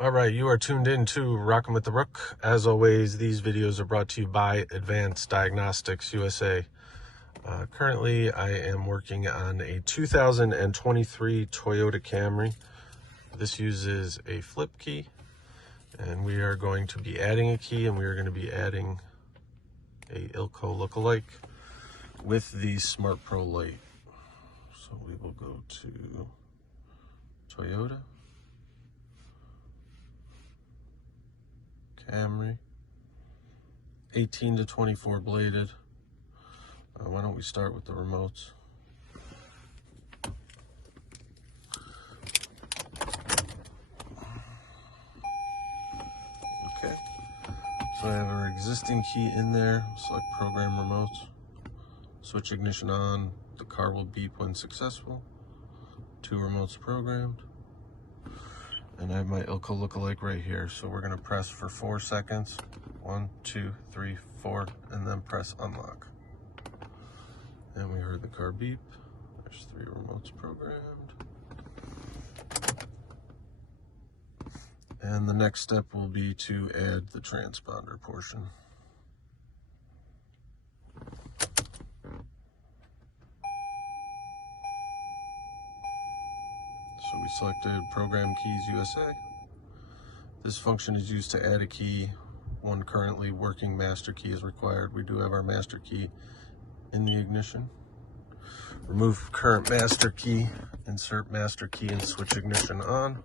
All right, you are tuned in to Rockin' with the Rook. As always, these videos are brought to you by Advanced Diagnostics USA. Currently, I am working on a 2023 Toyota Camry. This uses a flip key, and we are going to be adding a key, and we are going to be adding a ILCO lookalike with the Smart Pro Lite. So we will go to Toyota Camry, 18 to 24 bladed. Why don't we start with the remotes? Okay, so I have our existing key in there. Select program remotes. Switch ignition on. The car will beep when successful. 2 remotes programmed. And I have my ILCO lookalike right here. So we're going to press for 4 seconds. 1, 2, 3, 4, and then press unlock. And we heard the car beep. There's 3 remotes programmed. And the next step will be to add the transponder portion. So we selected Program Keys USA. This function is used to add a key. One currently working master key is required. We do have our master key in the ignition. Remove current master key, insert master key, and switch ignition on.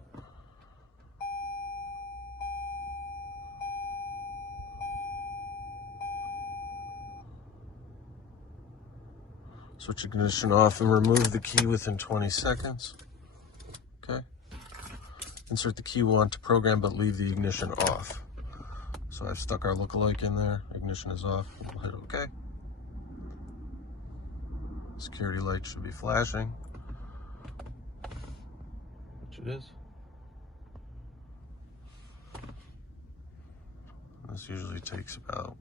Switch ignition off and remove the key within 20 seconds. Okay. Insert the key we want to program, but leave the ignition off. So I've stuck our lookalike in there. Ignition is off. We'll hit OK. Security light should be flashing, which it is. This usually takes about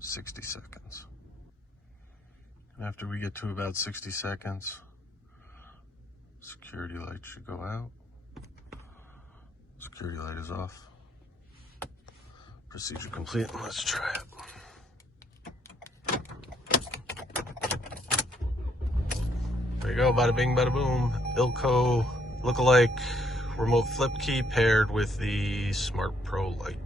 60 seconds. And after we get to about 60 seconds, security light should go out. Security light is off. Procedure complete. Let's try it. There you go, bada bing, bada boom. ILCO lookalike remote flip key paired with the Smart Pro Lite.